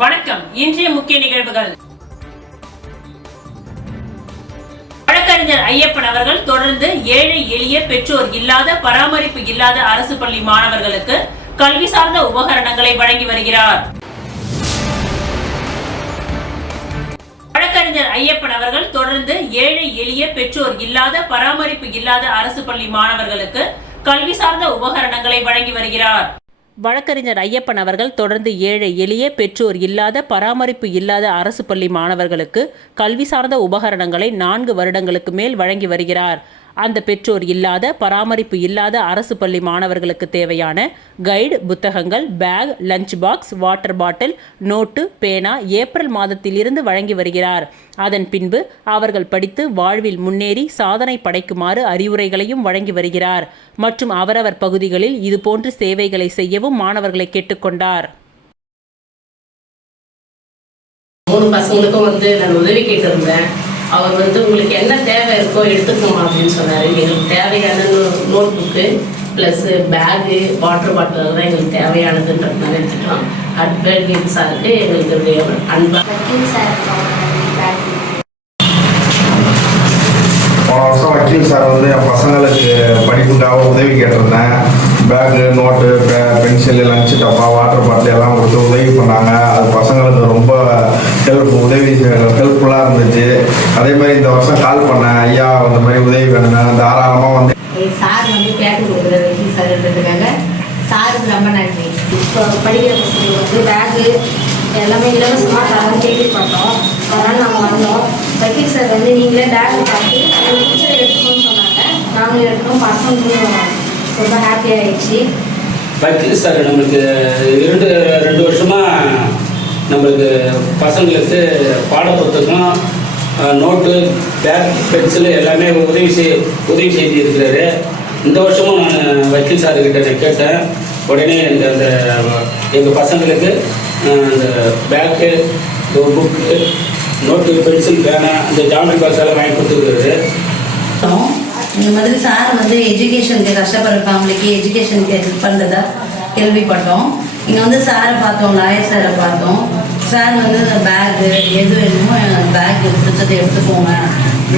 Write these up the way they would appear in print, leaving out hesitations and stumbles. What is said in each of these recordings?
வணக்கம். இன்றைய முக்கிய நிகழ்வுகள். வழக்கறிஞர் ஐயப்பன் அவர்கள் தொடர்ந்து ஏழை எளிய பெற்றோர் இல்லாத பராமரிப்பு இல்லாத அரசு பள்ளி மாணவர்களுக்கு கல்வி சார்ந்த உபகரணங்களை வழங்கி வருகிறார். வழக்கறிஞர் ஐயப்பன் அவர்கள் தொடர்ந்து ஏழை எளிய பெற்றோர் இல்லாத பராமரிப்பு இல்லாத அரசு பள்ளி மாணவர்களுக்கு கல்வி சார்ந்த உபகரணங்களை வழங்கி வருகிறார். வழக்கறிஞர் ஐயப்பன் அவர்கள் தொடர்ந்து ஏழை எளிய பெற்றோர் இல்லாத பராமரிப்பு இல்லாத அரசு பள்ளி மாணவர்களுக்கு கல்வி சார்ந்த உபகரணங்களை 4 வருடங்களுக்கு மேல் வழங்கி வருகிறார். அந்த பெற்றோர் இல்லாத பராமரிப்பு இல்லாத அரசு பள்ளி மாணவர்களுக்கு தேவையான கைடு, புத்தகங்கள், bag, lunch box, water bottle, note, பேனா ஏப்ரல் மாதத்திலிருந்து வழங்கி வருகிறார். அதன் பின்பு அவர்கள் படித்து வாழ்வில் முன்னேறி சாதனை படைக்குமாறு அறிவுரைகளையும் வழங்கி வருகிறார். மற்றும் அவரவர் பகுதிகளில் இதுபோன்று சேவைகளை செய்யவும் மாணவர்களை கேட்டுக்கொண்டார். 3 பசங்களுக்கும் நான் உதவி கேட்டிருந்தேன். அவர் உங்களுக்கு என்ன தேவை இருக்கோ எடுத்துக்கோங்க அப்படின்னு சொன்னார். எங்களுக்கு தேவையான notebook plus bag, water bottle தான் எங்களுக்கு தேவையானதுன்றதுனால எடுத்துக்கலாம். அட்வொகேட் சாருக்கு எங்களுக்கு அன்பா போன வருஷம் வக்கீல் சார் என் பசங்களுக்கு படிப்புக்காக உதவி கேட்டிருந்தேன். பேகு, நோட்டு, பென்சில், லஞ்சு டப்பா, வாட்டர் பாட்டில் எல்லாம் கொடுத்து உதவி பண்ணாங்க. அது பசங்களுக்கு ரொம்ப ஹெல்ப்ஃபுல்லாக இருந்துச்சு. அதே மாதிரி இந்த வருஷம் கால் பண்ணேன், ஐயா இந்த மாதிரி உதவி வேணுங்க, தாராளமாக சார் கேட்டு கொடுக்குற வக்கீல் சார்ன்றதுக்காக சாருக்கு ரொம்ப நன்றி. இப்போ படிக்கிற பசங்களுக்கு பேகு எல்லாமே இலவசமாக தரம் கேள்விப்பட்டோம். அதனால் நாங்கள் வந்தோம். வக்கீல் சார் நீங்களே பேகு பார்த்து எனக்கு பிடிச்சதை எடுத்துக்கணும்னு சொன்னாங்க. நாங்களும் எடுக்கணும். பசங்களும் ரொம்ப ஹாப்பியாக ஆயிடுச்சு. வக்கீல் சார் நம்மளுக்கு 2 வருஷமாக நம்மளுக்கு பசங்களுக்கு பாட புத்தகம், நோட்டு, பேக், பென்சில் எல்லாமே உதவி செய்து இருக்கிறாரு. இந்த வருஷமும் நான் வக்கீல் சார்கிட்ட நான் கேட்டேன். உடனே எனக்கு எங்கள் பசங்களுக்கு அந்த பேக்கு, புக்கு, நோட்டு, பென்சில், பேனா, அந்த ஜாமெட்ரி பாக்ஸ் எல்லாம் வாங்கி கொடுத்துருக்காரு. இந்த மாதிரி சார் எஜுகேஷனுக்கு கஷ்டப்படுற ஃபேமிலிக்கு எஜுகேஷனுக்கு ஹெல்ப் பண்ணுறதா கேள்விப்பட்டோம். இங்கே சாரை பார்த்தோம், லாயர் சாரை பார்த்தோம். சார் அந்த பேகு எது வேணுமோ பேக்கு பிடிச்சதை எடுத்துக்கோங்க.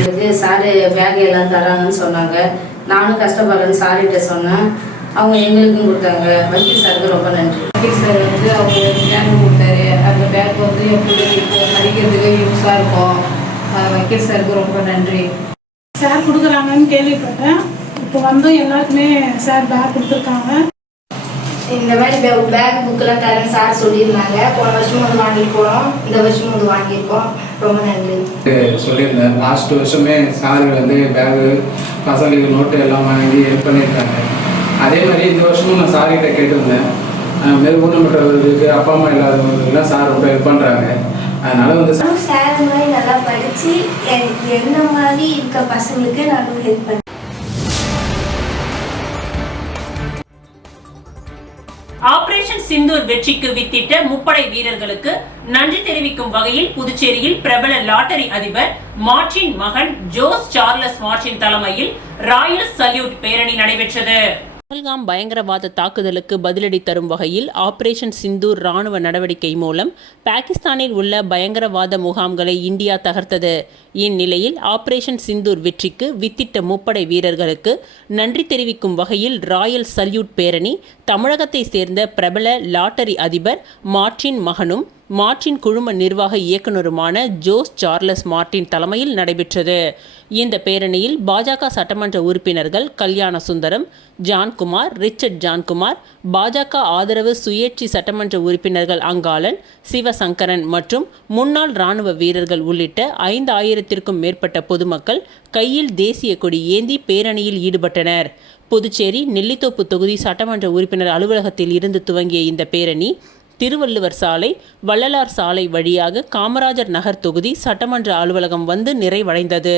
எனக்கு சாரு பேக் எல்லாம் தராங்கன்னு சொன்னாங்க. நானும் கஷ்டப்படுறேன்னு சார்கிட்ட சொன்னேன். அவங்க எங்களுக்கும் கொடுத்தாங்க. வக்கீல் சாருக்கு ரொம்ப நன்றி. வக்கீல் சார் அவங்க பேக் கொடுத்தாரு. அந்த பேக் எப்படி படிக்கிறதுக்கு யூஸாக இருக்கும். வக்கீல் சாருக்கு ரொம்ப நன்றி. சார் கொடுக்குறாங்கன்னு கேள்விப்பட்டேன். இப்போ எல்லாருக்குமே சார் பேக் கொடுத்துருக்காங்க. இந்த மாதிரி பேக் புக்கெல்லாம் தரேன்னு சார் சொல்லியிருந்தாங்க. போன வருஷமும் வாங்கிட்டு போனோம். இந்த வருஷமும் வாங்கியிருக்கோம். ரொம்ப நன்றி சொல்லியிருந்தேன். லாஸ்ட் வருஷமே சார் பேகு, பசங்களுக்கு நோட்டு எல்லாம் வாங்கி ஹெல்ப் பண்ணியிருக்காங்க. அதே மாதிரி இந்த வருஷமும் நான் சார்கிட்ட கேட்டிருந்தேன். ஊனமுற்றவர்களுக்கு அப்பா அம்மா இல்லாதவங்களுக்குலாம் சார் ரொம்ப ஹெல்ப் பண்ணுறாங்க. அதனால சார் மாதிரி நல்லா படித்து எனக்கு என்ன மாதிரி இருக்க பசங்களுக்கு நான் ஹெல்ப் பண்ணேன். ஆபரேஷன் சிந்தூர் வெற்றிக்கு வித்திட்ட முப்படை வீரர்களுக்கு நன்றி தெரிவிக்கும் வகையில் புதுச்சேரியில் பிரபல லாட்டரி அதிபர் மார்டின் மகன் ஜோஸ் சார்லஸ் மார்டின் தலைமையில் ராயல் சல்யூட் பேரணி நடைபெற்றது. பஹல்காம் பயங்கரவாத தாக்குதலுக்கு பதிலடி தரும் வகையில் ஆபரேஷன் சிந்தூர் ராணுவ நடவடிக்கை மூலம் பாகிஸ்தானில் உள்ள பயங்கரவாத முகாம்களை இந்தியா தகர்த்தது. இந்நிலையில் ஆபரேஷன் சிந்தூர் வெற்றிக்கு வித்திட்ட முப்படை வீரர்களுக்கு நன்றி தெரிவிக்கும் வகையில் ராயல் சல்யூட் பேரணி தமிழகத்தை சேர்ந்த பிரபல லாட்டரி அதிபர் மார்டின் மகனும் மார்டின் குழும நிர்வாக இயக்குநருமான ஜோஸ் சார்லஸ் மார்டின் தலைமையில் நடைபெற்றது. இந்த பேரணியில் பாஜக சட்டமன்ற உறுப்பினர்கள் கல்யாண சுந்தரம், ஜான்குமார், ரிச்சர்ட் ஜான்குமார், பாஜக ஆதரவு சுயேட்சை சட்டமன்ற உறுப்பினர்கள் அங்காளன், சிவசங்கரன் மற்றும் முன்னாள் இராணுவ வீரர்கள் உள்ளிட்ட 5000த்திற்கும் மேற்பட்ட பொதுமக்கள் கையில் தேசிய கொடி ஏந்தி பேரணியில் ஈடுபட்டனர். புதுச்சேரி நெல்லித்தோப்பு தொகுதி சட்டமன்ற உறுப்பினர் அலுவலகத்தில் இருந்து துவங்கிய இந்த பேரணி திருவள்ளுவர் சாலை, வள்ளலார் சாலை வழியாக காமராஜர் நகர் தொகுதி சட்டமன்ற அலுவலகம் நிறைவடைந்தது.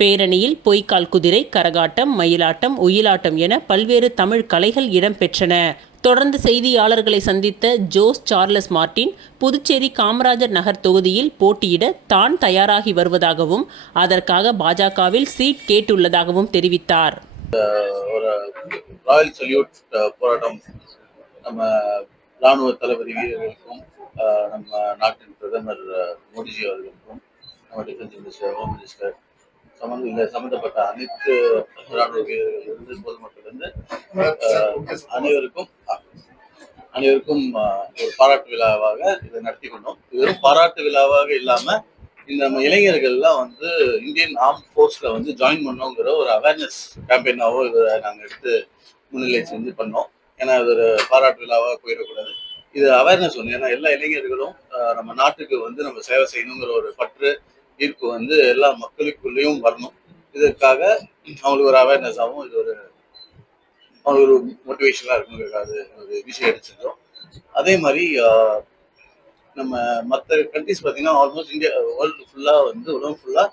பேரணியில் பொய்க்கால் குதிரை, கரகாட்டம், மயிலாட்டம், ஒயிலாட்டம் என பல்வேறு தமிழ் கலைகள் இடம்பெற்றன. தொடர்ந்து செய்தியாளர்களை சந்தித்த ஜோஸ் சார்லஸ் மார்டின் புதுச்சேரி காமராஜர் நகர் தொகுதியில் போட்டியிட தான் தயாராகி வருவதாகவும் அதற்காக பாஜகவில் சீட் கேட்டுள்ளதாகவும் தெரிவித்தார். ஒரு ராயல் சல்யூட் போராட்டம் நம்ம இராணுவ தளபதி வீரர்களுக்கும் நம்ம நாட்டின் பிரதமர் மோடிஜி அவர்களுக்கும் நம்ம டிஃபென்ஸ் மினிஸ்டர், ஹோம் மினிஸ்டர் சம்பந்தப்பட்ட அனைத்து இராணுவ வீரர்களிலிருந்து பொதுமக்களிலிருந்து அனைவருக்கும் ஒரு பாராட்டு விழாவாக இதை நடத்தி கொண்டோம். வெறும் பாராட்டு விழாவாக இல்லாம இந்த நம்ம இளைஞர்கள்லாம் வந்து இந்தியன் ஆர்ம் ஃபோர்ஸ்ல வந்து ஜாயின் பண்ணோங்கிற ஒரு அவேர்னஸ் கேம்பெயினாவோ இதை நாங்கள் எடுத்து முன்னிலை செஞ்சு பண்ணோம். ஏன்னா அது ஒரு பாராட்டு விழாவாக போயிடக்கூடாது, இது அவேர்னஸ் ஒன்று. ஏன்னா எல்லா இளைஞர்களும் நம்ம நாட்டுக்கு வந்து நம்ம சேவை செய்யணுங்கிற ஒரு பற்று ஈர்ப்பு வந்து எல்லா மக்களுக்குள்ளேயும் வரணும். இதற்காக அவங்களுக்கு ஒரு அவேர்னஸாகவும் இது ஒரு அவங்களுக்கு ஒரு மோட்டிவேஷனாக இருக்குங்கிறதுக்காக ஒரு விஷயம் எடுத்துருக்கோம். அதே மாதிரி நம்ம மற்ற கண்ட்ரிஸ் பார்த்தீங்கன்னா ஆல்மோஸ்ட் இந்தியா வேர்ல்டு ஃபுல்லாக வந்து உலகம் ஃபுல்லாக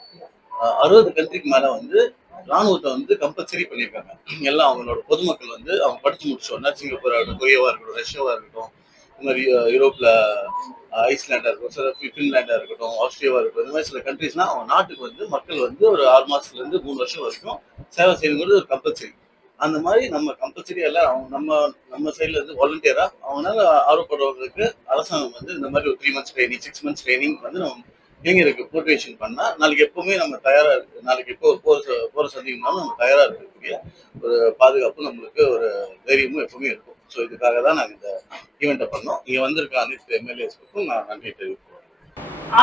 60 கண்ட்ரிக்கு மேலே வந்து இராணுவத்தை வந்து கம்பல்சரி பண்ணியிருக்காங்க. எல்லாம் அவங்களோட பொதுமக்கள் வந்து அவங்க படித்து முடிச்சோன்னா சிங்கப்பூராக இருக்கட்டும், கொரியாவாக இருக்கட்டும், ரஷ்யாவாக இருக்கட்டும், இந்த மாதிரி யூரோப்பில் ஐஸ்லாண்டாக இருக்கட்டும், ஃபின்லாண்டாக இருக்கட்டும், ஆஸ்திரேலியாவாக இருக்கட்டும், இந்த மாதிரி சில கண்ட்ரிஸ்லாம் அவங்க நாட்டுக்கு வந்து மக்கள் வந்து ஒரு 6 மாதத்துலேருந்து 3 வருஷம் வரைக்கும் சேவை செய்யணுங்கிறது ஒரு கம்பல்சரி. அந்த மாதிரி நம்ம கம்பல்சரி எல்லாம் அவங்க நம்ம சைட்ல இருந்து வாலண்டியரா அவங்களால ஆர்வப்படுறவங்களுக்கு அரசாங்கம் வந்து இந்த மாதிரி ஒரு 3 months ட்ரைனிங், 6 months ட்ரைனிங் வந்து நம்ம இளைஞருக்கு மோட்டிவேஷன் பண்ணா நாளைக்கு எப்பவுமே நம்ம தயாரா இருக்கு. நாளைக்கு எப்போ போற சந்திக்கணும்னாலும் நம்ம தயாரா இருக்கக்கூடிய ஒரு பாதுகாப்பு நம்மளுக்கு ஒரு தைரியமும் எப்பவுமே இருக்கும். ஸோ இதுக்காக தான் நாங்கள் இந்த ஈவெண்ட்டை பண்ணோம். இங்க வந்திருக்க அனைத்து எம்எல்ஏஸ்க்கும் நான் நன்றி தெரிவிக்கிறேன்.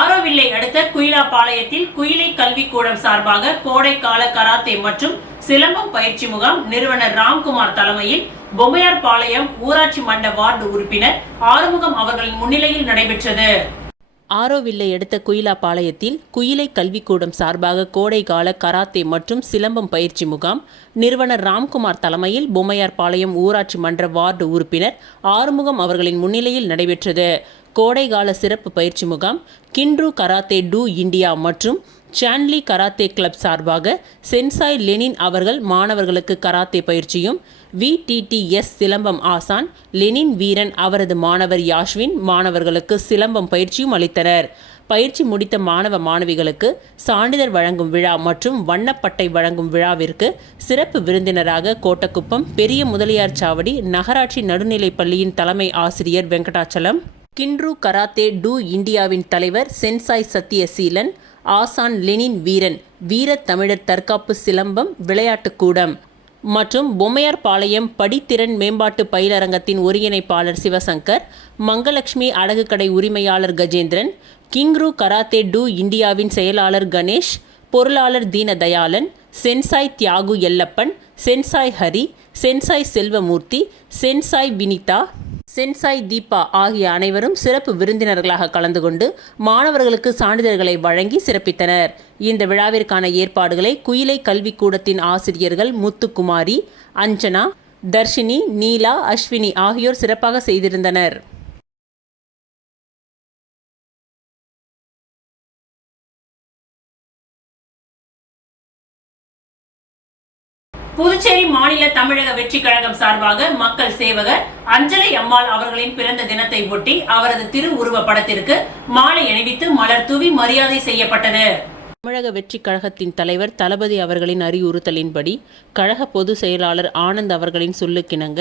ஆரோவில்லை அடுத்த குயிலாப்பாளையத்தில் குயிலை கல்விக்கூடம் சார்பாக கோடைக்கால கராத்தே மற்றும் சிலம்பம் பயிற்சி முகாம் நிறுவனர் ராம்குமார் தலைமையில் பொம்மையார்பாளையம் ஊராட்சி மன்ற வார்டு உறுப்பினர் ஆறுமுகம் அவர்களின் முன்னிலையில் நடைபெற்றது. ஆரோவில்லை அடுத்த குயிலாப்பாளையத்தில் குயிலை கல்விக்கூடம் சார்பாக கோடைக்கால கராத்தே மற்றும் சிலம்பம் பயிற்சி முகாம் நிறுவனர் ராம்குமார் தலைமையில் பொம்மையார்பாளையம் ஊராட்சி மன்ற வார்டு உறுப்பினர் ஆறுமுகம் அவர்களின் முன்னிலையில் நடைபெற்றது. கோடைகால சிறப்பு பயிற்சி முகாம் கிண்ட்ரு கராத்தே டூ இந்தியா மற்றும் சான்லி கராத்தே கிளப் சார்பாக சென்சாய் லெனின் அவர்கள் மாணவர்களுக்கு கராத்தே பயிற்சியும், VTTS சிலம்பம் ஆசான் லெனின் வீரன் அவரது மாணவர் யாஷ்வின் மாணவர்களுக்கு சிலம்பம் பயிற்சியும் அளித்தனர். பயிற்சி முடித்த மாணவ மாணவிகளுக்கு சான்றிதழ் வழங்கும் விழா மற்றும் வண்ணப்பட்டை வழங்கும் விழாவிற்கு சிறப்பு விருந்தினராக கோட்டக்குப்பம் பெரிய முதலியார் சாவடி நகராட்சி நடுநிலைப் பள்ளியின் தலைமை ஆசிரியர் வெங்கடாச்சலம், கிண்ட்ரு கராத்தே டூ இந்தியாவின் தலைவர் சென்சாய் சத்தியசீலன், ஆசான் லெனின் வீரன் வீரத் தமிழர் தற்காப்பு சிலம்பம் விளையாட்டுக்கூடம் மற்றும் பொம்மையார்பாளையம் படித்திறன் மேம்பாட்டு பயிலரங்கத்தின் ஒருங்கிணைப்பாளர் சிவசங்கர், மங்கலட்சுமி அடகுக்கடை உரிமையாளர் கஜேந்திரன், கிங்ரு கராத்தே டூ இந்தியாவின் செயலாளர் கணேஷ், பொருளாளர் Deenadayalan, sensei Thiyagu Ellappan, sensei Hari, sensei Selvamoorthy, sensei Vinitha, sensei Deepa ஆகிய அனைவரும் சிறப்பு விருந்தினர்களாக கலந்து கொண்டு மாணவர்களுக்கு சான்றிதழ்களை வழங்கி சிறப்பித்தனர். இந்த விழாவிற்கான ஏற்பாடுகளை குயிலை கல்விக்கூடத்தின் ஆசிரியர்கள் முத்துக்குமாரி, அஞ்சனா, தர்ஷினி, நீலா, அஸ்வினி ஆகியோர் சிறப்பாக செய்திருந்தனர். புதுச்சேரி மாநில தமிழக வெற்றி கழகம் சார்பாக மக்கள் சேவகர் அஞ்சலை அம்மாள் அவர்களின் பிறந்த தினத்தை ஒட்டி அவரது திருவுருவ படத்திற்கு மாலை அணிவித்து மலர் தூவி மரியாதை செய்யப்பட்டது. தமிழக வெற்றி கழகத்தின் தலைவர் தளபதி அவர்களின் அறிவுறுத்தலின்படி கழக பொதுச் செயலாளர் ஆனந்த் அவர்களின் சொல்லுக்கிணங்க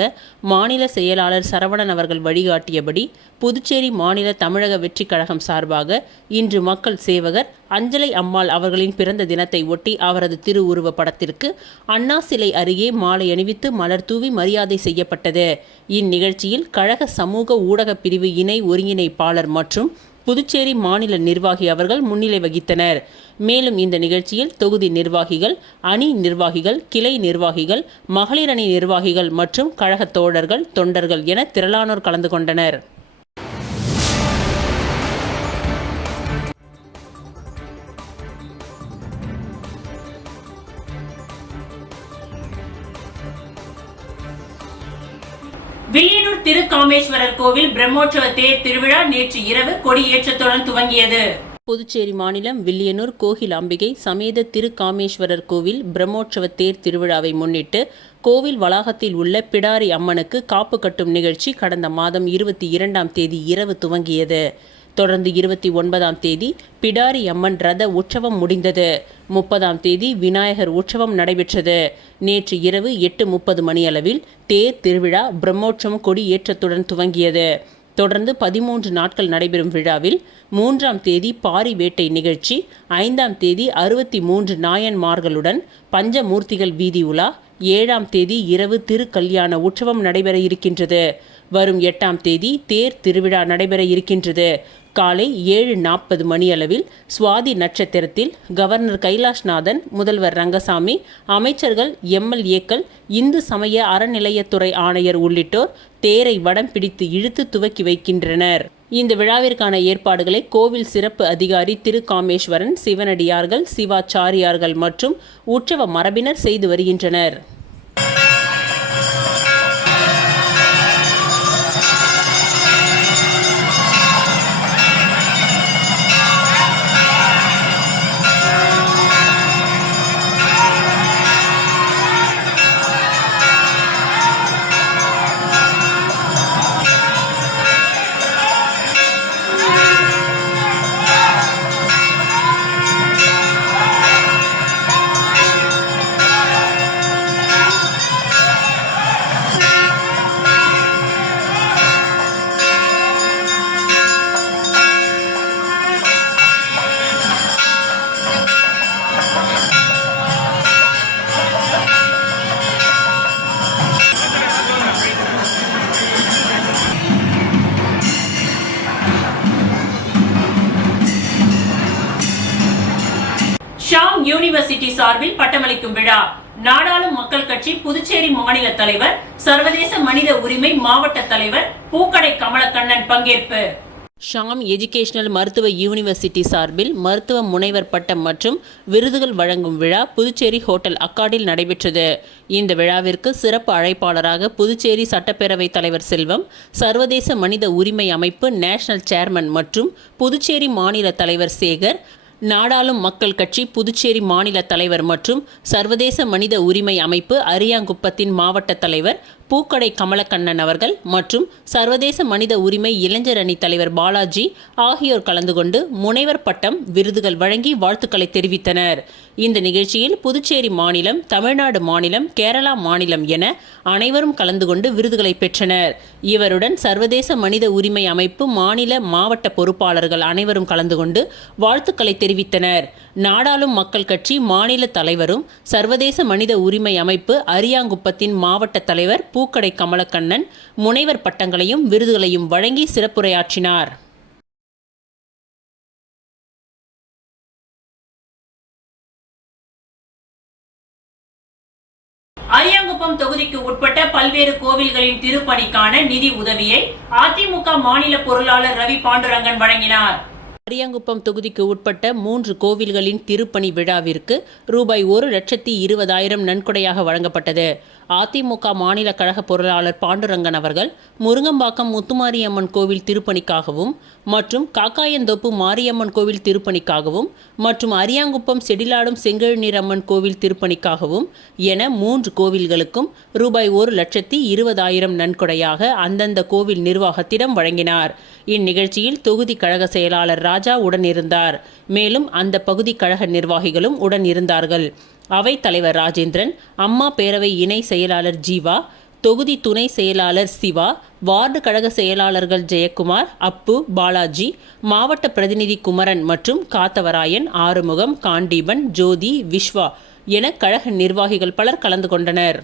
மாநில செயலாளர் சரவணன் அவர்கள் வழிகாட்டியபடி புதுச்சேரி மாநில தமிழக வெற்றி கழகம் சார்பாக இன்று மக்கள் சேவகர் அஞ்சலை அம்மாள் அவர்களின் பிறந்த தினத்தை ஒட்டி அவரது திருவுருவ படத்திற்கு அண்ணா சிலை அருகே மாலை அணிவித்து மலர் தூவி மரியாதை செய்யப்பட்டது. இந்நிகழ்ச்சியில் கழக சமூக ஊடக பிரிவு இணை ஒருங்கிணைப்பாளர் மற்றும் புதுச்சேரி மாநில நிர்வாகி அவர்கள் முன்னிலை வகித்தனர். மேலும் இந்த நிகழ்ச்சியில் தொகுதி நிர்வாகிகள், அணி நிர்வாகிகள், கிளை நிர்வாகிகள், மகளிர் அணி நிர்வாகிகள் மற்றும் கழக தோழர்கள், தொண்டர்கள் என திரளானோர் கலந்து கொண்டனர். வில்லியனூர் திருக்காமேஸ்வரர் கோவில் பிரம்மோற்சவ தேர் திருவிழா நேற்று இரவு கொடியேற்றத்துடன் துவங்கியது. புதுச்சேரி மாநிலம் வில்லியனூர் கோகிலாம்பிகை சமேத திருக்காமேஸ்வரர் கோவில் பிரம்மோற்சவ தேர் திருவிழாவை முன்னிட்டு கோவில் வளாகத்தில் உள்ள பிடாரி அம்மனுக்கு காப்பு கட்டும் நிகழ்ச்சி கடந்த மாதம் 22ஆம் தேதி இரவு துவங்கியது. தொடர்ந்து 29ஆம் தேதி பிடாரி அம்மன் ரத உற்சவம் முடிந்தது. 30ஆம் தேதி விநாயகர் உற்சவம் நடைபெற்றது. நேற்று இரவு 8:30 மணியளவில் தேர் திருவிழா பிரம்மோற்சவம் கொடி ஏற்றத்துடன் துவங்கியது. தொடர்ந்து 13 நாட்கள் நடைபெறும் விழாவில் 3ஆம் தேதி பாரி வேட்டை நிகழ்ச்சி, 5ஆம் தேதி 63 நாயன்மார்களுடன் பஞ்சமூர்த்திகள் வீதி உலா, 7ஆம் தேதி இரவு திருக்கல்யாண உற்சவம் நடைபெற இருக்கின்றது. வரும் 8ஆம் தேதி தேர் திருவிழா நடைபெற இருக்கின்றது. காலை 7:40 மணியளவில் சுவாதி நட்சத்திரத்தில் கவர்னர் கைலாஷ்நாதன், முதல்வர் ரங்கசாமி, அமைச்சர்கள், MLAக்கள், இந்து சமய அறநிலையத்துறை ஆணையர் உள்ளிட்டோர் தேரை வடம் பிடித்து இழுத்து துவக்கி வைக்கின்றனர். இந்த விழாவிற்கான ஏற்பாடுகளை கோவில் சிறப்பு அதிகாரி திரு காமேஸ்வரன், சிவனடியார்கள், சிவாச்சாரியார்கள் மற்றும் உற்சவ மரபினர் செய்து வருகின்றனர். ஷாம் யூனிவர்சிட்டி சார்பில் பட்டமளிக்கும் விழா. நாடாளும் மக்கள் கட்சி புதுச்சேரி மாநில தலைவர், சர்வதேச மனித உரிமை மாவட்ட தலைவர் பூக்கடை கமலக்கண்ணன் பங்கேற்பு. ஷாம் எஜுகேஷனல் மருத்துவ யூனிவர்சிட்டி சார்பில் மருத்துவ முனைவர் பட்டம் மற்றும் விருதுகள் வழங்கும் விழா புதுச்சேரி ஹோட்டல் அக்கார்டில் நடைபெற்றது. இந்த விழாவிற்கு சிறப்பு அழைப்பாளராக புதுச்சேரி சட்டப்பேரவைத் தலைவர் செல்வம், சர்வதேச மனித உரிமை அமைப்பு நேஷனல் சேர்மன் மற்றும் புதுச்சேரி மாநில தலைவர் சேகர், நாடாளும் மக்கள் கட்சி புதுச்சேரி மாநில தலைவர் மற்றும் சர்வதேச மனித உரிமை அமைப்பு அரியாங்குப்பத்தின் மாவட்ட தலைவர் பூக்கடை கமலக்கண்ணன் அவர்கள் மற்றும் சர்வதேச மனித உரிமை இளைஞர் அணி தலைவர் பாலாஜி ஆகியோர் கலந்து கொண்டு முனைவர் பட்டம், விருதுகள் வழங்கி வாழ்த்துக்களை தெரிவித்தனர். இந்த நிகழ்ச்சியில் புதுச்சேரி மாநிலம், தமிழ்நாடு மாநிலம், கேரளா மாநிலம் என அனைவரும் கலந்து கொண்டு விருதுகளை பெற்றனர். இவருடன் சர்வதேச மனித உரிமை அமைப்பு மாநில, மாவட்ட பொறுப்பாளர்கள் அனைவரும் கலந்து கொண்டு வாழ்த்துக்களை தெரிவித்தனர். நாடாளும் மக்கள் கட்சி மாநில தலைவரும் சர்வதேச மனித உரிமை அமைப்பு அரியாங்குப்பத்தின் மாவட்ட தலைவர் பூக்கடை கமலக்கண்ணன் முனைவர் பட்டங்களையும் விருதுகளையும் வழங்கி சிறப்புரையாற்றினார். அரியாங்குப்பம் தொகுதிக்கு உட்பட்ட பல்வேறு கோவில்களின் திருப்பணிக்கான நிதி உதவியை அதிமுக மாநில பொருளாளர் ரவி பாண்டுரங்கன் வழங்கினார். அரியாங்குப்பம் தொகுதிக்கு உட்பட்ட 3 கோவில்களின் திருப்பணி விழாவிற்கு ரூபாய் 1,20,000 நன்கொடையாக வழங்கப்பட்டது. அதிமுக மாநில கழக பொருளாளர் பாண்டுரங்கன் அவர்கள் முருங்கம்பாக்கம் முத்துமாரியம்மன் கோவில் திருப்பணிக்காகவும் மற்றும் காக்காயந்தோப்பு மாரியம்மன் கோவில் திருப்பணிக்காகவும் மற்றும் அரியாங்குப்பம் செடிலாடும் செங்கழுநீர் அம்மன் கோவில் திருப்பணிக்காகவும் என 3 கோவில்களுக்கும் ரூபாய் 1,20,000 நன்கொடையாக அந்தந்த கோவில் நிர்வாகத்திடம் வழங்கினார். இந்நிகழ்ச்சியில் தொகுதி கழக செயலாளர் ராஜா உடன் இருந்தார். மேலும் அந்த பகுதி கழக நிர்வாகிகளும் உடன் இருந்தார்கள். அவைத் தலைவர் ராஜேந்திரன், அம்மா பேரவை இணை செயலாளர் ஜீவா, தொகுதி துணை செயலாளர் சிவா, வார்டு கழக செயலாளர்கள் ஜெயக்குமார், அப்பு, பாலாஜி, மாவட்ட பிரதிநிதி குமரன் மற்றும் காத்தவராயன், ஆறுமுகம், காண்டீபன், ஜோதி, விஸ்வா என கழக நிர்வாகிகள் பலர் கலந்து கொண்டனர்.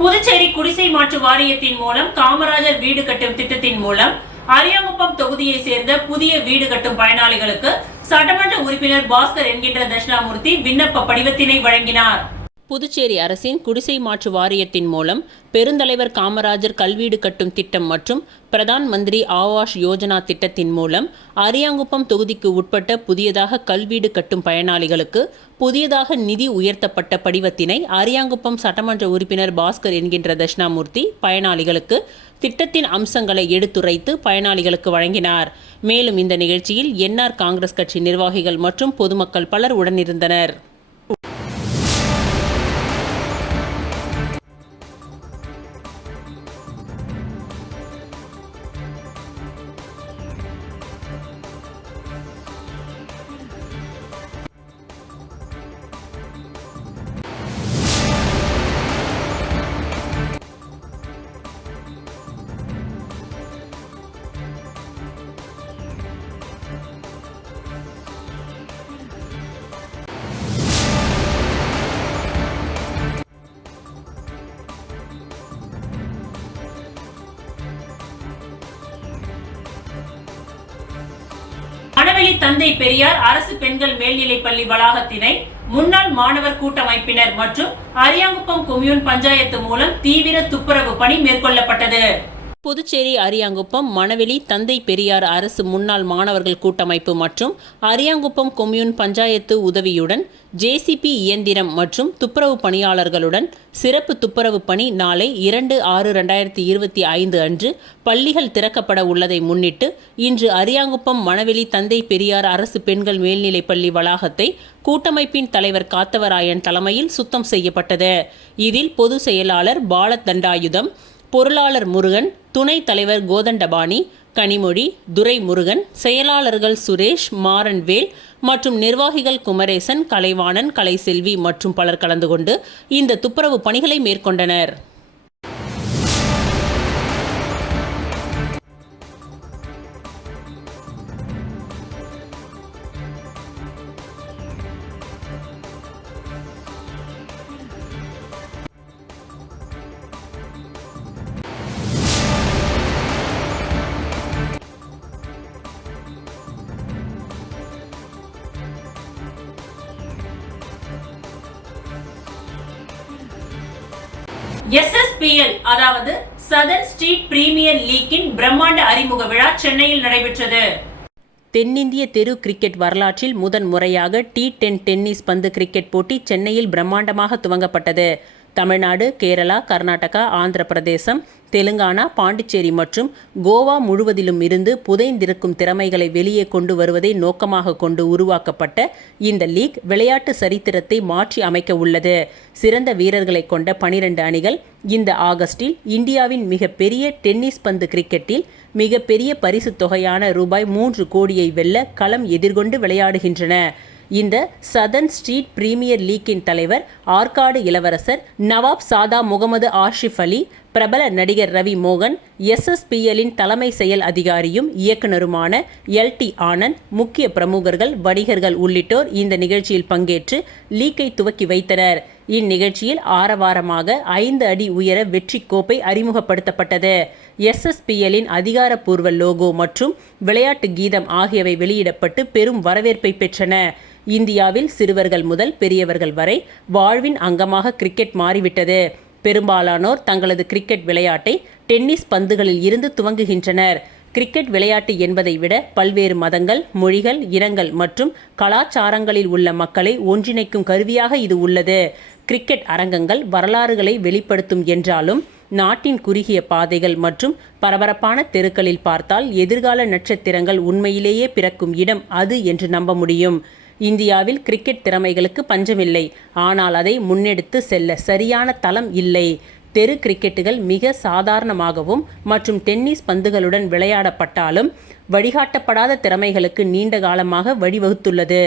புதுச்சேரி குடிசை மாற்று வாரியத்தின் மூலம் காமராஜர் வீடு கட்டும் திட்டத்தின் மூலம் அரியாங்குப்பம் தொகுதியை சேர்ந்த புதிய வீடு கட்டும் பயனாளிகளுக்கு சட்டமன்ற உறுப்பினர் பாஸ்கர் என்கின்ற தட்சிணாமூர்த்தி விண்ணப்ப படிவத்தினை வழங்கினார். புதுச்சேரி அரசின் குடிசை மாற்று வாரியத்தின் மூலம் பெருந்தலைவர் காமராஜர் கல்வீடு கட்டும் திட்டம் மற்றும் பிரதான் மந்திரி ஆவாஸ் யோஜனா திட்டத்தின் மூலம் அரியாங்குப்பம் தொகுதிக்கு உட்பட்ட புதியதாக கல்வீடு கட்டும் பயனாளிகளுக்கு புதியதாக நிதி உயர்த்தப்பட்ட படிவத்தினை அரியாங்குப்பம் சட்டமன்ற உறுப்பினர் பாஸ்கர் என்கின்ற தட்சிணாமூர்த்தி பயனாளிகளுக்கு திட்டத்தின் அம்சங்களை எடுத்துரைத்து பயனாளிகளுக்கு வழங்கினார். மேலும் இந்த நிகழ்ச்சியில் என்ஆர் காங்கிரஸ் கட்சி நிர்வாகிகள் மற்றும் பொதுமக்கள் பலர் உடனிருந்தனர். மணவெளி தந்தை பெரியார் அரசு பெண்கள் மேல்நிலைப்பள்ளி வளாகத்தினை முன்னாள் மாணவர் கூட்டமைப்பினர் மற்றும் அரியாங்குப்பம் கொம்யூன் பஞ்சாயத்து மூலம் தீவிர துப்புரவு பணி மேற்கொள்ளப்பட்டது. புதுச்சேரி அரியாங்குப்பம் மணவெளி தந்தை பெரியார் அரசு முன்னாள் மாணவர்கள் கூட்டமைப்பு மற்றும் அரியாங்குப்பம் கொம்யூன் பஞ்சாயத்து உதவியுடன் ஜேசிபி இயந்திரம் மற்றும் துப்புரவு பணியாளர்களுடன் சிறப்பு துப்புரவு பணி நாளை 2/6/2025 அன்று பள்ளிகள் திறக்கப்பட உள்ளதை முன்னிட்டு இன்று அரியாங்குப்பம் மணவெளி தந்தை பெரியார் அரசு பெண்கள் மேல்நிலைப்பள்ளி வளாகத்தை கூட்டமைப்பின் தலைவர் காத்தவராயன் தலைமையில் சுத்தம் செய்யப்பட்டது. இதில் பொதுச் செயலாளர் பாலதண்டாயுதம், பொருளாளர் முருகன், துணைத் தலைவர் கோதண்டபாணி, கனிமொழி, துரைமுருகன், செயலாளர்கள் சுரேஷ், மாறன்வேல் மற்றும் நிர்வாகிகள் குமரேசன், கலைவாணன், கலைசெல்வி மற்றும் பலர் கலந்து கொண்டு இந்த துப்புரவு பணிகளை மேற்கொண்டனர். SSPL அதாவது சதர்ன் ஸ்ட்ரீட் பிரீமியர் லீக்கின் பிரம்மாண்ட அறிமுக விழா சென்னையில் நடைபெற்றது. தென்னிந்திய தெரு கிரிக்கெட் வரலாற்றில் முதன் முறையாக T10 டென்னிஸ் பந்து கிரிக்கெட் போட்டி சென்னையில் பிரம்மாண்டமாக துவங்கப்பட்டது. தமிழ்நாடு, கேரளா, கர்நாடகா, ஆந்திர பிரதேசம், தெலுங்கானா, பாண்டிச்சேரி மற்றும் கோவா முழுவதிலும் இருந்து புதைந்திருக்கும் திறமைகளை வெளியே கொண்டு வருவதை நோக்கமாக கொண்டு உருவாக்கப்பட்ட இந்த லீக் விளையாட்டு சரித்திரத்தை மாற்றி அமைக்க உள்ளது. சிறந்த வீரர்களை கொண்ட 12 அணிகள் இந்த ஆகஸ்டில் இந்தியாவின் மிகப்பெரிய டென்னிஸ் பந்து கிரிக்கெட்டில் மிகப்பெரிய பரிசு தொகையான ₹3 கோடியை வெல்ல களம் எதிர்கொண்டு விளையாடுகின்றன. இந்த சதர்ன் ஸ்ட்ரீட் பிரீமியர் லீக்கின் தலைவர் ஆற்காடு இளவரசர் நவாப் சாதா முகமது ஆஷிப் அலி, பிரபல நடிகர் ரவி மோகன், SSPLின் தலைமை செயல் அதிகாரியும் இயக்குனருமான LT ஆனந்த், முக்கிய பிரமுகர்கள், வணிகர்கள் உள்ளிட்டோர் இந்த நிகழ்ச்சியில் பங்கேற்று லீக்கை துவக்கி வைத்தனர். இந்நிகழ்ச்சியில் ஆரவாரமாக 5 அடி உயர வெற்றி கோப்பை அறிமுகப்படுத்தப்பட்டது. SSPLின் அதிகாரப்பூர்வ லோகோ மற்றும் விளையாட்டு கீதம் ஆகியவை வெளியிடப்பட்டு பெரும் வரவேற்பை பெற்றன. இந்தியாவில் சிறுவர்கள் முதல் பெரியவர்கள் வரை வாழ்வின் அங்கமாக கிரிக்கெட் மாறிவிட்டது. பெரும்பாலானோர் தங்களது கிரிக்கெட் விளையாட்டை டென்னிஸ் பந்துகளில் இருந்து துவங்குகின்றனர். கிரிக்கெட் விளையாட்டு என்பதை விட பல்வேறு மதங்கள், மொழிகள், இனங்கள் மற்றும் கலாச்சாரங்களில் உள்ள மக்களை ஒன்றிணைக்கும் கருவியாக இது உள்ளது. கிரிக்கெட் அரங்கங்கள் வரலாறுகளை வெளிப்படுத்தும் என்றாலும் நாட்டின் குறுகிய பாதைகள் மற்றும் பரபரப்பான தெருக்களில் பார்த்தால் எதிர்கால நட்சத்திரங்கள் உண்மையிலேயே பிறக்கும் இடம் அது என்று நம்ப முடியும். இந்தியாவில் கிரிக்கெட் திறமைகளுக்கு பஞ்சமில்லை. ஆனால் அதை முன்னெடுத்து செல்ல சரியான தளம் இல்லை. தெரு கிரிக்கெட்டுகள் மிக சாதாரணமாகவும் மற்றும் டென்னிஸ் பந்துகளுடன் விளையாடப்பட்டாலும் வழிகாட்டப்படாத திறமைகளுக்கு நீண்ட காலமாக வழிவகுத்துள்ளது.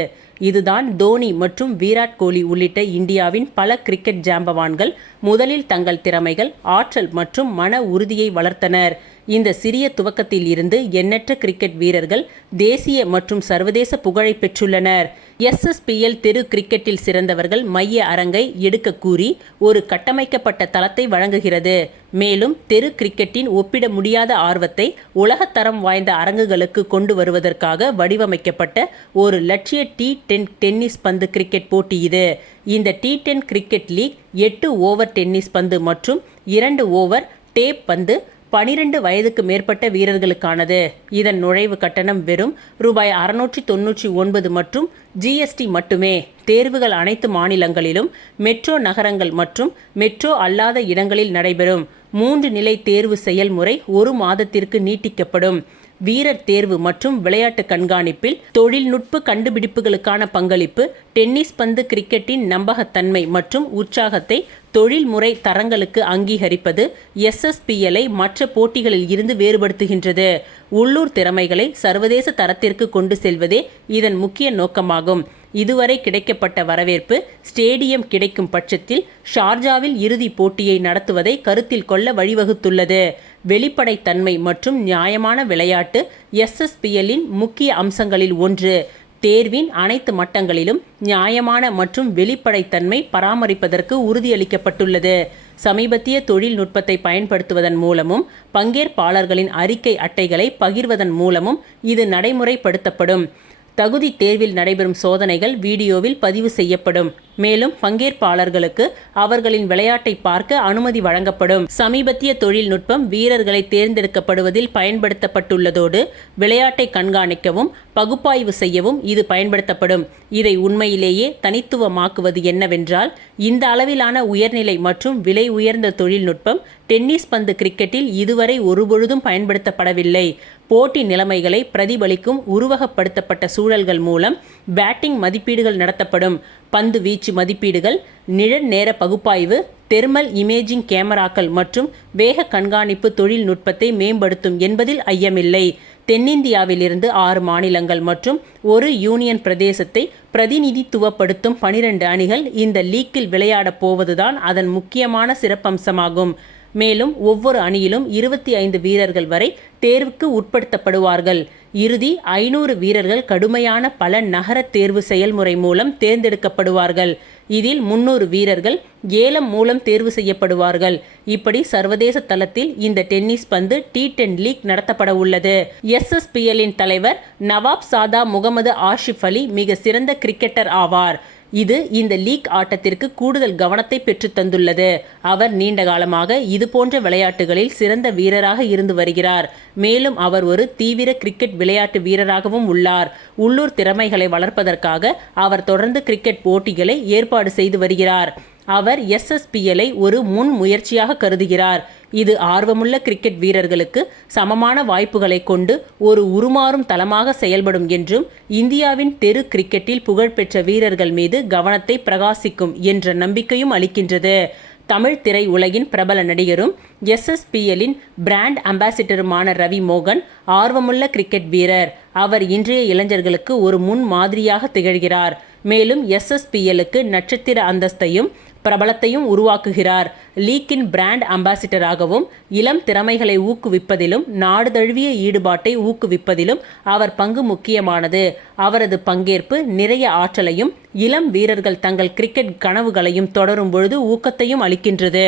இதுதான் தோனி மற்றும் விராட் கோலி உள்ளிட்ட இந்தியாவின் பல கிரிக்கெட் ஜாம்பவான்கள் முதலில் தங்கள் திறமைகள், ஆற்றல் மற்றும் மன உறுதியை வளர்த்தனர். இந்த சிறிய துவக்கத்தில் இருந்து எண்ணற்ற கிரிக்கெட் வீரர்கள் தேசிய மற்றும் சர்வதேச புகழை பெற்றுள்ளனர். SSPL தெரு கிரிக்கெட்டில் சிறந்தவர்கள் மைய அரங்கை எடுக்க கூறி ஒரு கட்டமைக்கப்பட்ட தளத்தை வழங்குகிறது. மேலும் தெரு கிரிக்கெட்டின் ஒப்பிட முடியாத ஆர்வத்தை உலகத்தரம் வாய்ந்த அரங்குகளுக்கு கொண்டு வருவதற்காக வடிவமைக்கப்பட்ட ஒரு லட்சிய T10 டென்னிஸ் பந்து கிரிக்கெட் போட்டி இது. இந்த T10 cricket league 8 over tennis பந்து மற்றும் 2 ஓவர் டேப் பந்து 12 வயதுக்கு மேற்பட்ட வீரர்களுக்கானது. இதன் நுழைவு கட்டணம் வெறும் ரூபாய் 699 மற்றும் GST மட்டுமே. தேர்வுகள் அனைத்து மாநிலங்களிலும் மெட்ரோ நகரங்கள் மற்றும் மெட்ரோ அல்லாத இடங்களில் நடைபெறும். 3 நிலை தேர்வு செயல்முறை 1 மாதத்திற்கு நீட்டிக்கப்படும். வீரர் தேர்வு மற்றும் விளையாட்டு கண்காணிப்பில் தொழில்நுட்ப கண்டுபிடிப்புகளுக்கான பங்களிப்பு டென்னிஸ் பந்து கிரிக்கெட்டின் நம்பகத்தன்மை மற்றும் உற்சாகத்தை தொழில்முறை தரங்களுக்கு அங்கீகரிப்பது SSPL-ஐ மற்ற போட்டிகளில் இருந்து வேறுபடுத்துகின்றது. உள்ளூர் திறமைகளை சர்வதேச தரத்திற்கு கொண்டு செல்வதே இதன் முக்கிய நோக்கமாகும். இதுவரை கிடைக்கப்பட்ட வரவேற்பு ஸ்டேடியம் கிடைக்கும் பட்சத்தில் ஷார்ஜாவில் இறுதிப் போட்டியை நடத்துவதை கருத்தில் கொள்ள வழிவகுத்துள்ளது. வெளிப்படைத்தன்மை மற்றும் நியாயமான விளையாட்டு SSPL-இன் முக்கிய அம்சங்களில் ஒன்று. தேர்வின் அனைத்து மட்டங்களிலும் நியாயமான மற்றும் வெளிப்படைத்தன்மை பராமரிப்பதற்கு உறுதியளிக்கப்பட்டுள்ளது. சமீபத்திய தொழில்நுட்பத்தை பயன்படுத்துவதன் மூலமும் பங்கேற்பாளர்களின் அறிக்கை அட்டைகளை பகிர்வதன் மூலமும் இது நடைமுறைப்படுத்தப்படும். தகுதி தேர்வில் நடைபெறும் சோதனைகள் வீடியோவில் பதிவு செய்யப்படும். மேலும் பங்கேற்பாளர்களுக்கு அவர்களின் விளையாட்டை பார்க்க அனுமதி வழங்கப்படும். சமீபத்திய தொழில்நுட்பம் வீரர்களை தேர்ந்தெடுக்கப்படுவதில் பயன்படுத்தப்பட்டுள்ளதோடு விளையாட்டை கண்காணிக்கவும் பகுப்பாய்வு செய்யவும் இது பயன்படுத்தப்படும். இதை உண்மையிலேயே தனித்துவமாக்குவது என்னவென்றால் இந்த அளவிலான உயர்நிலை மற்றும் விலை உயர்ந்த தொழில்நுட்பம் டென்னிஸ் பந்து கிரிக்கெட்டில் இதுவரை ஒருபொழுதும் பயன்படுத்தப்படவில்லை. போட்டி நிலைமைகளை பிரதிபலிக்கும் உருவகப்படுத்தப்பட்ட சூழல்கள் மூலம் பேட்டிங் மதிப்பீடுகள் நடத்தப்படும். பந்து வீச்சு மதிப்பீடுகள், நிழல் நேர பகுப்பாய்வு, தெர்மல் இமேஜிங் கேமராக்கள் மற்றும் வேக கண்காணிப்பு தொழில்நுட்பத்தை மேம்படுத்தும் என்பதில் ஐயமில்லை. தென்னிந்தியாவிலிருந்து 6 மாநிலங்கள் மற்றும் 1 யூனியன் பிரதேசத்தை பிரதிநிதித்துவப்படுத்தும் 12 அணிகள் இந்த லீக்கில் விளையாடப் போவதுதான் அதன் முக்கியமான சிறப்பம்சமாகும். மேலும் ஒவ்வொரு அணியிலும் 25 வீரர்கள் வரை தேர்வுக்கு உட்படுத்தப்படுவார்கள். இறுதி 500 வீரர்கள் கடுமையான பல நகர தேர்வு செயல்முறை மூலம் தேர்ந்தெடுக்கப்படுவார்கள். இதில் 300 வீரர்கள் ஏலம் மூலம் தேர்வு செய்யப்படுவார்கள். இப்படி சர்வதேச தளத்தில் இந்த டென்னிஸ் பந்து T10 லீக் நடத்தப்பட உள்ளது. SSPL-இன் தலைவர் நவாப் சாதா முகமது ஆஷிப் அலி மிக சிறந்த கிரிக்கெட்டர் ஆவார். இது இந்த லீக் ஆட்டத்திற்கு கூடுதல் கவனத்தை பெற்று தந்துள்ளது. அவர் நீண்ட காலமாக இதுபோன்ற விளையாட்டுகளில் சிறந்த வீரராக இருந்து வருகிறார். மேலும் அவர் ஒரு தீவிர கிரிக்கெட் விளையாட்டு வீரராகவும் உள்ளார். உள்ளூர் திறமைகளை வளர்ப்பதற்காக அவர் தொடர்ந்து கிரிக்கெட் போட்டிகளை ஏற்பாடு செய்து வருகிறார். அவர் SSPL-ஐ ஒரு முன் முயற்சியாக கருதுகிறார். இது ஆர்வமுள்ள கிரிக்கெட் வீரர்களுக்கு சமமான வாய்ப்புகளை கொண்டு ஒரு உருமாறும் தளமாக செயல்படும் என்றும் இந்தியாவின் தெரு கிரிக்கெட்டில் புகழ்பெற்ற வீரர்கள் மீது கவனத்தை பிரகாசிக்கும் என்ற நம்பிக்கையும் அளிக்கின்றது. தமிழ் திரை உலகின் பிரபல நடிகரும் SSPL-இன் பிராண்ட் அம்பாசிடருமான ரவி மோகன் ஆர்வமுள்ள கிரிக்கெட் வீரர். அவர் இன்றைய இளைஞர்களுக்கு ஒரு முன் மாதிரியாக திகழ்கிறார். மேலும் SSPL-க்கு நட்சத்திர அந்தஸ்தையும் பிரபலத்தையும் உருவாக்குகிறார். லீக்கின் பிராண்ட் அம்பாசிடராகவும் இளம் திறமைகளை ஊக்குவிப்பதிலும் நாடு தழுவிய ஈடுபாட்டை ஊக்குவிப்பதிலும் அவர் பங்கு முக்கியமானது. அவரது பங்கேற்பு நிறைய ஆற்றலையும் இளம் வீரர்கள் தங்கள் கிரிக்கெட் கனவுகளையும் தொடரும் பொழுது ஊக்கத்தையும் அளிக்கின்றது.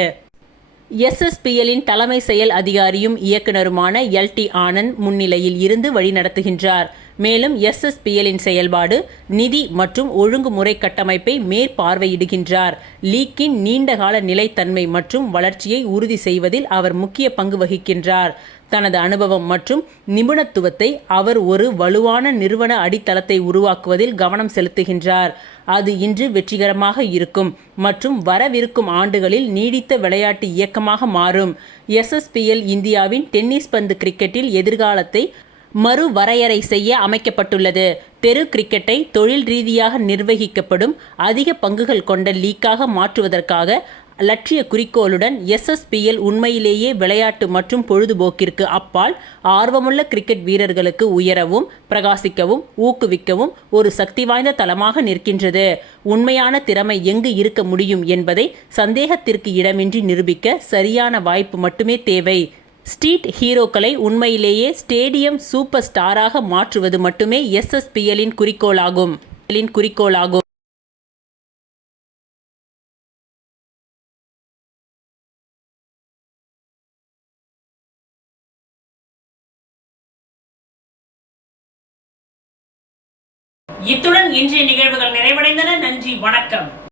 SSPL-இன் தலைமை செயல் அதிகாரியும் இயக்குனருமான LT ஆனந்த் முன்னிலையில் இருந்து வழிநடத்துகின்றார். மேலும் SSPL-இன் செயல்பாடு, நிதி மற்றும் ஒழுங்குமுறை கட்டமைப்பை மேற்பார்வையிடுகின்றார். லீக்கின் நீண்டகால நிலைத்தன்மை மற்றும் வளர்ச்சியை உறுதி செய்வதில் அவர் முக்கிய பங்கு வகிக்கின்றார். தனது அனுபவம் மற்றும் நிபுணத்துவத்தை அவர் ஒரு வலுவான நிறுவன அடித்தளத்தை உருவாக்குவதில் கவனம் செலுத்துகின்றார். அது இன்று வெற்றிகரமாக இருக்கும் மற்றும் வரவிருக்கும் ஆண்டுகளில் நீடித்த விளையாட்டு இயக்கமாக மாறும். SSPL இந்தியாவின் டென்னிஸ் பந்து கிரிக்கெட்டில் எதிர்காலத்தை மறுவரையறை செய்ய அமைக்கப்பட்டுள்ளது. தெரு கிரிக்கெட்டை தொழில் ரீதியாக நிர்வகிக்கப்படும் அதிக பங்குகள் கொண்ட லீக்காக மாற்றுவதற்காக லட்சிய குறிக்கோளுடன் SSPL உண்மையிலேயே விளையாட்டு மற்றும் பொழுதுபோக்கிற்கு அப்பால் ஆர்வமுள்ள கிரிக்கெட் வீரர்களுக்கு உயரவும் பிரகாசிக்கவும் ஊக்குவிக்கவும் ஒரு சக்தி வாய்ந்த தளமாக நிற்கின்றது. உண்மையான திறமை எங்கு இருக்க முடியும் என்பதை சந்தேகத்திற்கு இடமின்றி நிரூபிக்க சரியான வாய்ப்பு மட்டுமே தேவை. ஸ்ட்ரீட் ஹீரோக்களை உண்மையிலேயே ஸ்டேடியம் சூப்பர் ஸ்டாராக மாற்றுவது மட்டுமே SSPL-இன் குறிக்கோளாகும். இத்துடன் இன்றைய நிகழ்வுகள் நிறைவடைந்தன. நன்றி, வணக்கம்.